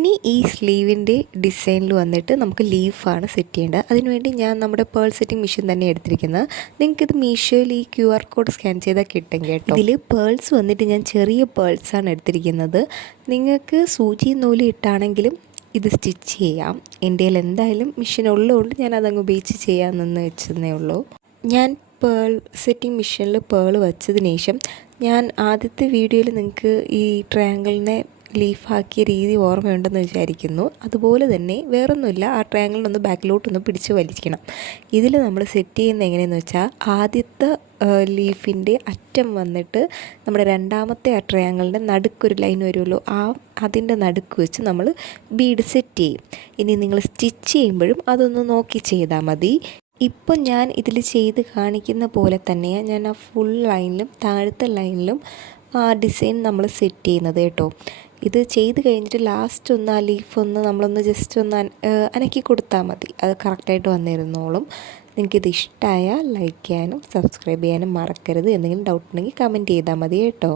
ഇനി ഈ സ്ലീവിൻ്റെ ഡിസൈനിൽ വന്നിട്ട് നമുക്ക് ലീഫാണ് സെറ്റ് ചെയ്യേണ്ടത്. അതിനുവേണ്ടി ഞാൻ നമ്മുടെ പേൾ സെറ്റിംഗ് മെഷീൻ തന്നെ എടുത്തിരിക്കുന്നത്. നിങ്ങൾക്കിത് മീഷോയിൽ ഈ QR കോഡ് സ്കാൻ ചെയ്താൽ കിട്ടും കേട്ടോ. ഇതിൽ പേൾസ് വന്നിട്ട് ഞാൻ ചെറിയ പേൾസാണ് എടുത്തിരിക്കുന്നത്. നിങ്ങൾക്ക് സൂചി നൂല് ഇട്ടാണെങ്കിലും ഇത് സ്റ്റിച്ച് ചെയ്യാം. എൻ്റെ കയ്യിൽ എന്തായാലും മെഷീൻ ഉള്ളതുകൊണ്ട് ഞാൻ അതങ്ങ് ഉപയോഗിച്ച് ചെയ്യാമെന്ന് വെച്ചതേ ഉള്ളൂ. ഞാൻ പേൾ സെറ്റിംഗ് മെഷീനിൽ പേൾ വെച്ചതിന് ശേഷം ഞാൻ ആദ്യത്തെ വീഡിയോയിൽ നിങ്ങൾക്ക് ഈ ട്രയാങ്കിളിനെ ലീഫാക്കിയ രീതി ഓർമ്മയുണ്ടെന്ന് വിചാരിക്കുന്നു. അതുപോലെ തന്നെ വേറൊന്നുമില്ല, ആ ട്രയാങ്കിളിനൊന്ന് ബാക്കിലോട്ടൊന്ന് പിടിച്ച് വലിക്കണം. ഇതിൽ നമ്മൾ സെറ്റ് ചെയ്യുന്നത് എങ്ങനെയെന്ന് വെച്ചാൽ ആദ്യത്തെ ലീഫിൻ്റെ അറ്റം വന്നിട്ട് നമ്മുടെ രണ്ടാമത്തെ ആ ട്രയാങ്കിളിൻ്റെ നടുക്കൊരു ലൈൻ വരുമല്ലോ, അതിൻ്റെ നടുക്ക് വെച്ച് നമ്മൾ ബീഡ് സെറ്റ് ചെയ്യും. ഇനി നിങ്ങൾ സ്റ്റിച്ച് ചെയ്യുമ്പോഴും അതൊന്ന് നോക്കി ചെയ്താൽ മതി. ഇപ്പം ഞാൻ ഇതിൽ ചെയ്ത് കാണിക്കുന്ന പോലെ തന്നെയാണ് ഞാൻ ആ ഫുൾ ലൈനിലും താഴത്തെ ലൈനിലും ആ ഡിസൈൻ നമ്മൾ സെറ്റ് ചെയ്യുന്നത് കേട്ടോ. ഇത് ചെയ്ത് കഴിഞ്ഞിട്ട് ലാസ്റ്റ് ഒന്ന് ആ ലീഫ് നമ്മളൊന്ന് ജസ്റ്റ് ഒന്ന് അനക്കി കൊടുത്താൽ മതി, അത് കറക്റ്റായിട്ട് വന്നിരുന്നോളും. നിങ്ങൾക്കിത് ഇഷ്ടമായാൽ ലൈക്ക് ചെയ്യാനും സബ്സ്ക്രൈബ് ചെയ്യാനും മറക്കരുത്. എന്തെങ്കിലും ഡൗട്ട് ഉണ്ടെങ്കിൽ കമൻറ്റ് ചെയ്താൽ മതി കേട്ടോ.